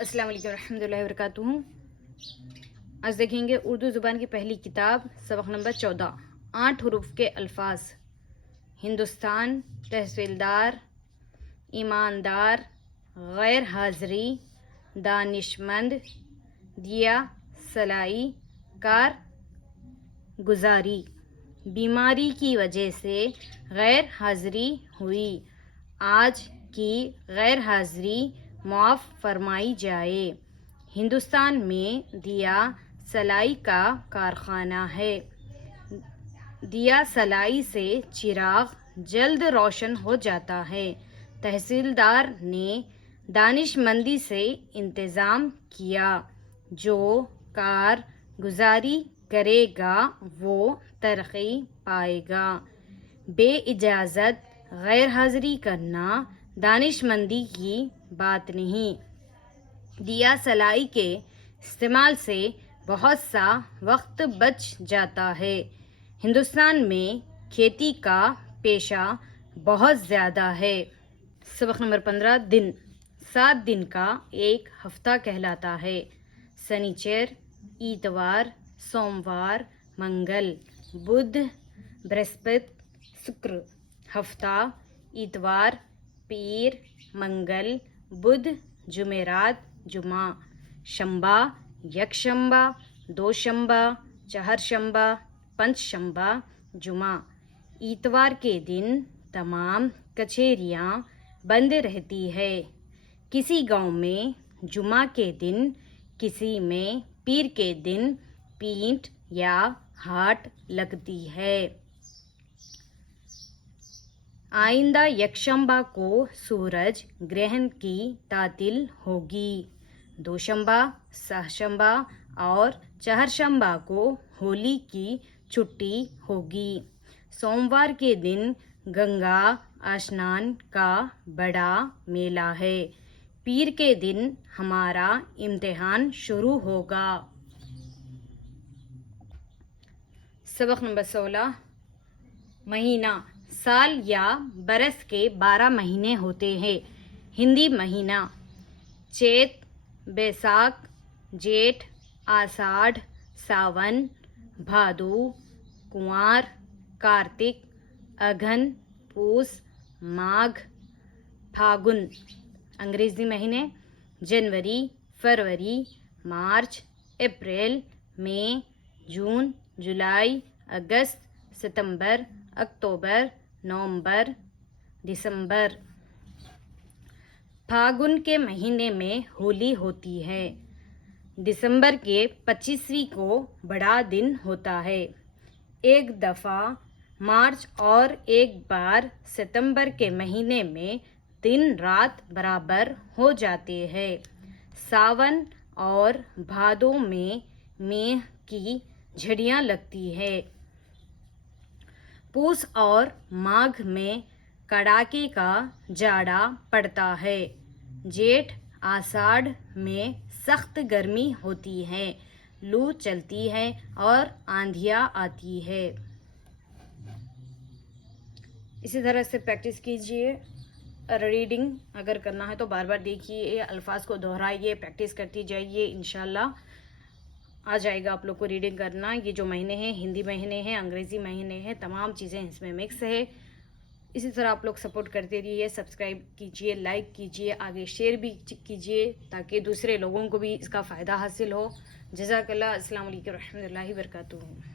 السلام علیکم ورحمۃ اللہ وبرکاتہ۔ آج دیکھیں گے اردو زبان کی پہلی کتاب سبق نمبر 14، 8 حروف کے الفاظ۔ ہندوستان، تحصیلدار، ایماندار، غیر حاضری، دانشمند، دیا سلائی، کار گزاری۔ بیماری کی وجہ سے غیر حاضری ہوئی، آج کی غیر حاضری معاف فرمائی جائے۔ ہندوستان میں دیا سلائی کا کارخانہ ہے، دیا سلائی سے چراغ جلد روشن ہو جاتا ہے۔ تحصیلدار نے دانش مندی سے انتظام کیا، جو کار گزاری کرے گا وہ ترقی پائے گا۔ بے اجازت غیر حاضری کرنا دانش مندی کی بات نہیں۔ دیا سلائی کے استعمال سے بہت سا وقت بچ جاتا ہے۔ ہندوستان میں کھیتی کا پیشہ بہت زیادہ ہے۔ سبق نمبر 15، دن۔ 7 دن کا ایک ہفتہ کہلاتا ہے۔ سنیچر، اتوار، سوموار، منگل، بدھ، برہسپت، شکر۔ ہفتہ: اتوار، پیر، منگل، بدھ، جمعرات، جمعہ۔ شنبہ: یکشنبہ، دوشنبہ، چہارشنبہ، پنج شنبہ، جمعہ۔ اتوار کے دن تمام کچہریاں بند رہتی ہے۔ کسی گاؤں میں جمعہ کے دن، کسی میں پیر کے دن پیٹ یا ہاٹ لگتی ہے۔ آئندہ یکشنبہ کو سورج گرہن کی تعطیل ہوگی۔ دوشنبہ، سہشنبہ اور چہارشنبہ کو ہولی کی چھٹی ہوگی۔ سوموار کے دن گنگا اسنان کا بڑا میلہ ہے۔ پیر کے دن ہمارا امتحان شروع ہوگا۔ سبق نمبر 16، مہینہ۔ سال یا برس کے 12 مہینے ہوتے ہیں۔ ہندی مہینہ: چیت، بیساکھ، جیٹھ، آساڑھ، ساون، بھادو، کنوار، کارتک، اگہن، پوس، ماگھ، پھاگن۔ انگریزی مہینے: جنوری، فروری، مارچ، اپریل، مئی، جون، جولائی، اگست، ستمبر، اکتوبر، نومبر، دسمبر۔ پھاگن کے مہینے میں ہولی ہوتی ہے۔ دسمبر کے 25ویں کو بڑا دن ہوتا ہے۔ ایک دفعہ مارچ اور ایک بار ستمبر کے مہینے میں دن رات برابر ہو جاتے ہیں۔ ساون اور بھادو میں میگھ کی جھڑیاں لگتی ہیں۔ پوس اور ماگھ میں کڑاکے کا جاڑا پڑتا ہے۔ جیٹھ آساڑھ میں سخت گرمی ہوتی ہے، لو چلتی ہے اور آندھیاں آتی ہے۔ اسی طرح سے پریکٹس کیجیے۔ ریڈنگ اگر کرنا ہے تو بار بار دیکھیے، الفاظ کو دہرائیے، پریکٹس کرتی جائیے، انشاءاللہ آ جائے گا آپ لوگ کو ریڈنگ کرنا۔ یہ جو مہینے ہیں، ہندی مہینے ہیں، انگریزی مہینے ہیں، تمام چیزیں اس میں مکس ہے۔ اسی طرح آپ لوگ سپورٹ کرتے رہیے، سبسکرائب کیجیے، لائک کیجیے، آگے شیئر بھی کیجیے تاکہ دوسرے لوگوں کو بھی اس کا فائدہ حاصل ہو۔ جزاک اللہ۔ السلام علیکم ورحمۃ اللہ وبرکاتہ۔